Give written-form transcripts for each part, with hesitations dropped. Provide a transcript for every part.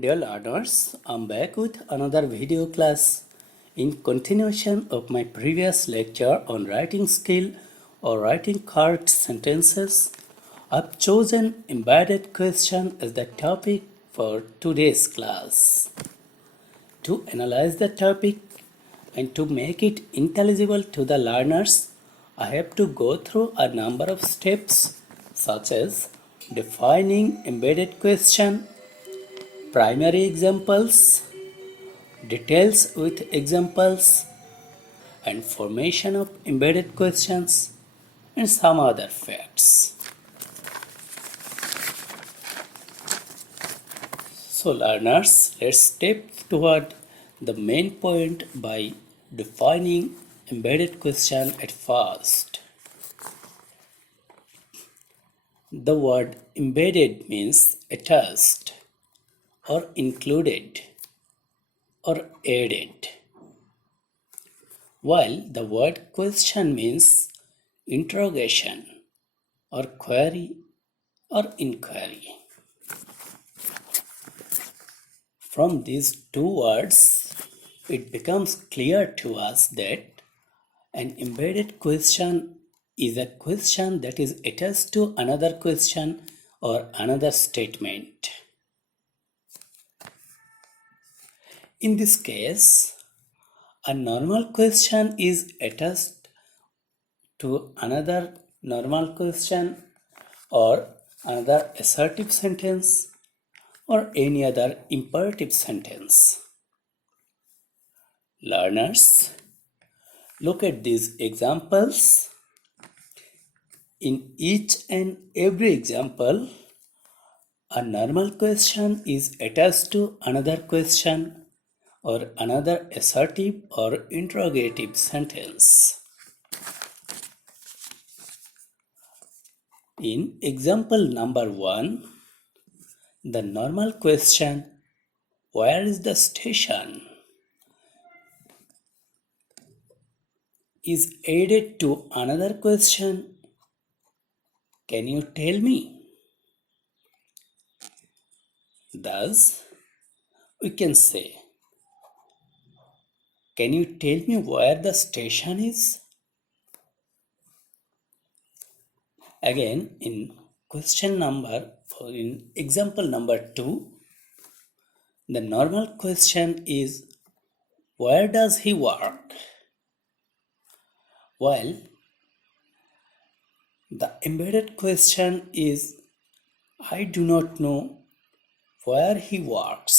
Dear learners, I'm back with another video class in continuation of my previous lecture on writing skill or writing correct sentences. I've chosen embedded question as the topic for today's class. To analyze the topic and to make it intelligible to the learners, I have to go through a number of steps such as defining embedded question, primary examples, details with examples, and formation of embedded questions, and some other facts. So learners, let's step toward the main point by defining embedded question at first. The word embedded means attached or included or added, while the word question means interrogation or query or inquiry. From these two words, it becomes clear to us that an embedded question is a question that is attached to another question or another statement. In this case, a normal question is attached to another normal question or another assertive sentence or any other imperative sentence. Learners, look at these examples. In each and every example, a normal question is attached to another question or another assertive or interrogative sentence. In example number 1, the normal question, "Where is the station?" is added to another question, "Can you tell me?" Thus, we can say, "Can you tell me where the station is?" Again, in example number 2, the normal question is, "Where does he work?" While the embedded question is, "I do not know where he works."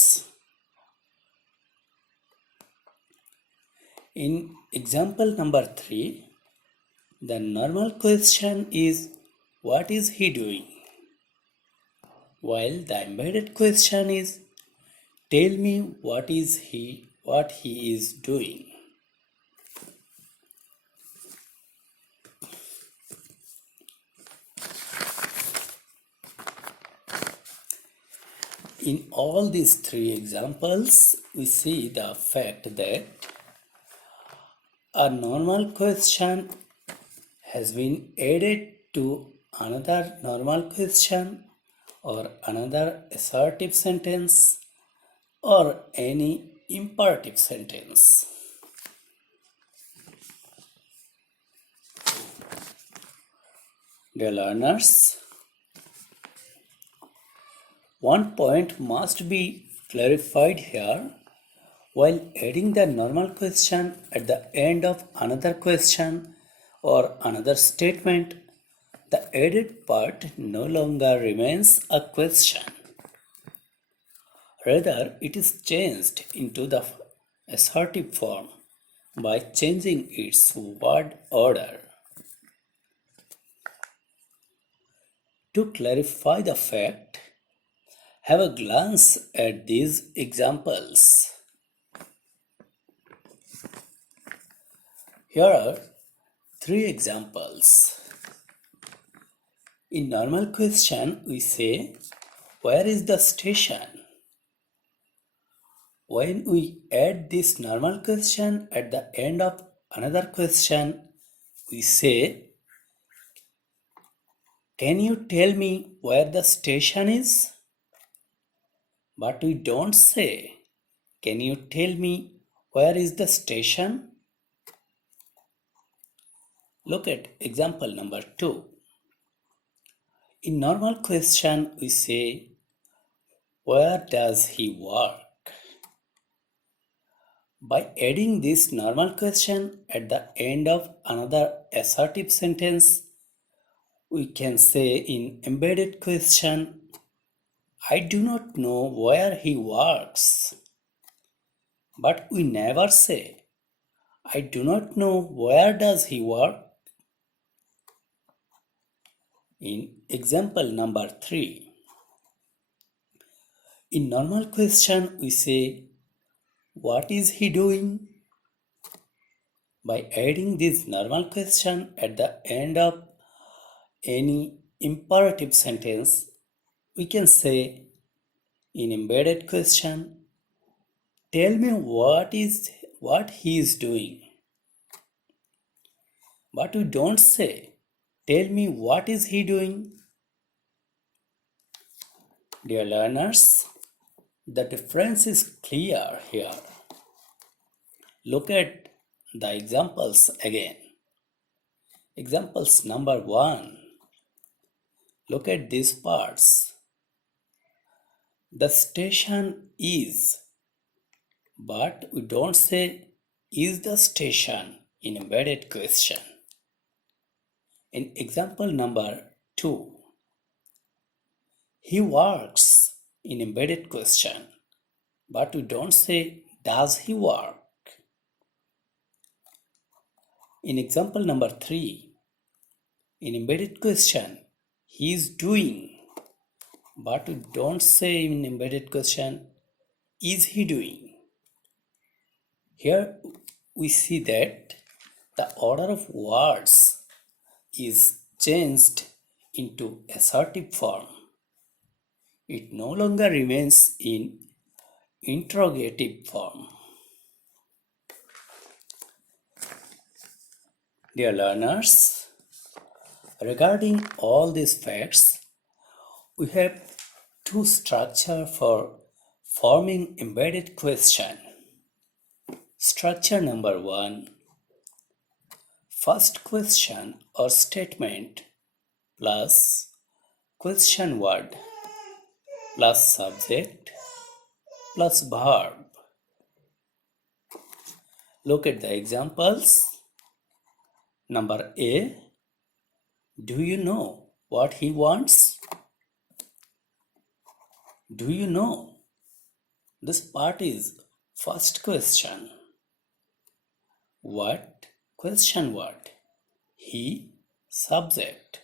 In example number 3, the normal question is, "What is he doing?" While the embedded question is, "Tell me what he is doing." In all these three examples, we see the fact that a normal question has been added to another normal question or another assertive sentence or any imperative sentence. Dear learners, one point must be clarified here. While adding the normal question at the end of another question or another statement, the added part no longer remains a question. Rather, it is changed into the assertive form by changing its word order. To clarify the fact, have a glance at these examples. Here are 3 examples. In normal question, we say, "Where is the station?" When we add this normal question at the end of another question, we say, "Can you tell me where the station is?" But we don't say, can you tell me where is the station? Look at example number 2. In normal question, we say, where does he work? By adding this normal question at the end of another assertive sentence, we can say in embedded question, I do not know where he works. But we never say, I do not know where does he work. In example number 3, in normal question we say, what is he doing? By adding this normal question at the end of any imperative sentence, we can say in embedded question, tell me what he is doing. But we don't say, tell me what is he doing. Dear learners, the difference is clear here. Look at the examples again. Examples number 1. Look at these parts. The station is, but we don't say is the station in embedded question. In example number 2, he works in embedded question, but we don't say does he work. In example number 3, in embedded question, he is doing, but we don't say in embedded question, is he doing. Here we see that the order of words is changed into assertive form. It no longer remains in interrogative form. Dear learners, regarding all these facts, we have two structures for forming embedded question. Structure number 1, first question or statement plus question word plus subject plus verb. Look at the examples. Number A, do you know what he wants? Do you know? This part is first question. What? Question word. He, subject,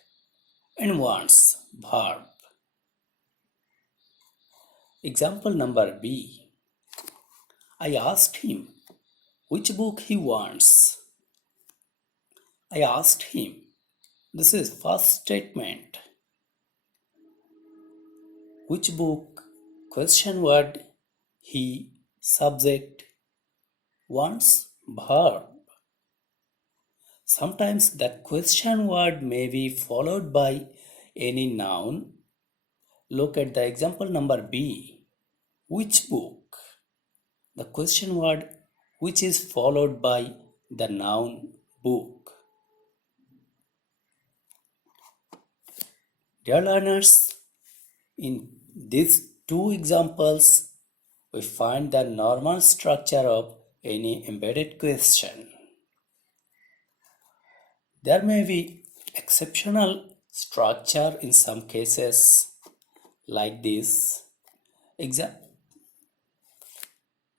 and wants, verb. Example number B. I asked him which book he wants. I asked him. This is first statement. Which book? Question word. He, subject, wants, verb. Sometimes the question word may be followed by any noun. Look at the example number B. Which book? The question word which is followed by the noun book. Dear learners, in these two examples, we find the normal structure of any embedded question. There may be exceptional structure in some cases like this.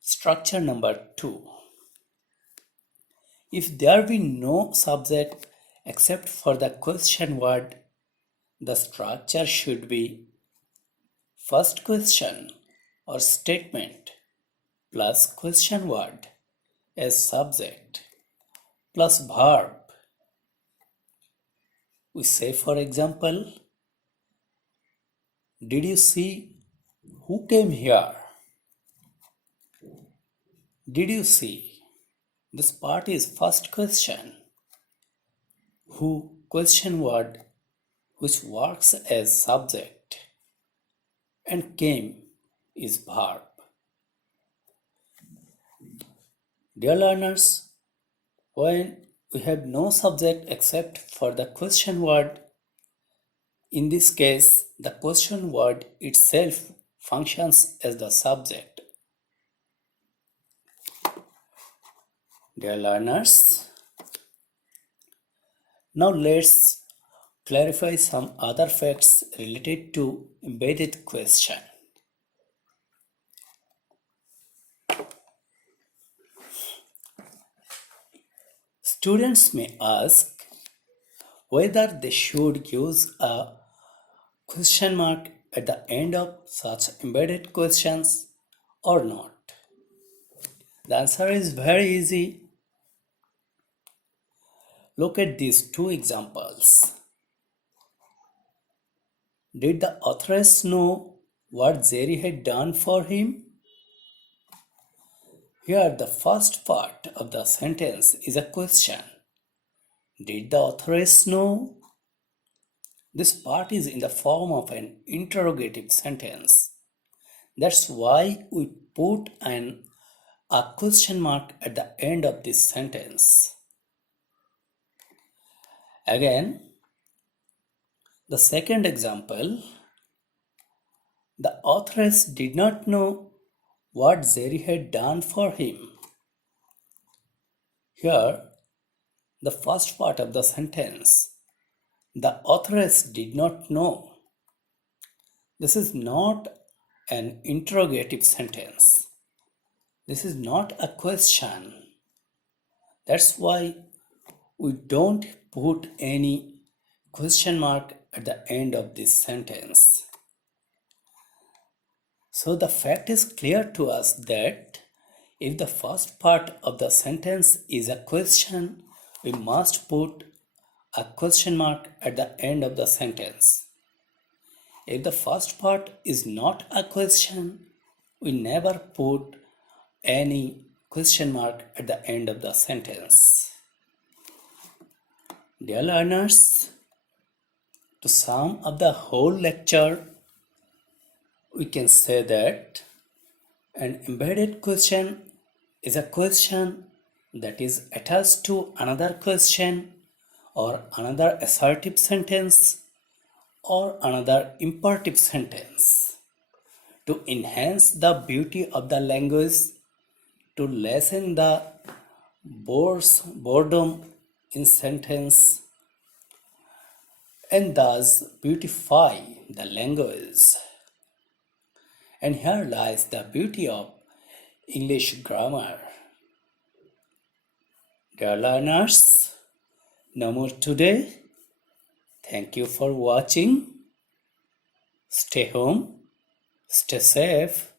Structure number 2. If there be no subject except for the question word, the structure should be first question or statement plus question word as subject plus verb. We say, for example, did you see who came here? Did you see? This part is first question. Who, question word, which works as subject, and came is verb. Dear learners, when we have no subject except for the question word, in this case, the question word itself functions as the subject. Dear learners, now let's clarify some other facts related to embedded question. Students may ask whether they should use a question mark at the end of such embedded questions or not. The answer is very easy. Look at these two examples. Did the authoress know what Jerry had done for him? Here, the first part of the sentence is a question. Did the authoress know? This part is in the form of an interrogative sentence. That's why we put a question mark at the end of this sentence. Again, the second example, the authoress did not know what Jerry had done for him. Here, the first part of the sentence, the authoress did not know. This is not an interrogative sentence. This is not a question. That's why we don't put any question mark at the end of this sentence. So the fact is clear to us that if the first part of the sentence is a question, we must put a question mark at the end of the sentence. If the first part is not a question, we never put any question mark at the end of the sentence. Dear learners, to sum up the whole lecture, we can say that an embedded question is a question that is attached to another question or another assertive sentence or another imperative sentence to enhance the beauty of the language, to lessen the boredom in sentence, and thus beautify the language. And here lies the beauty of English grammar. Dear learners, no more today. Thank you for watching. Stay home, stay safe.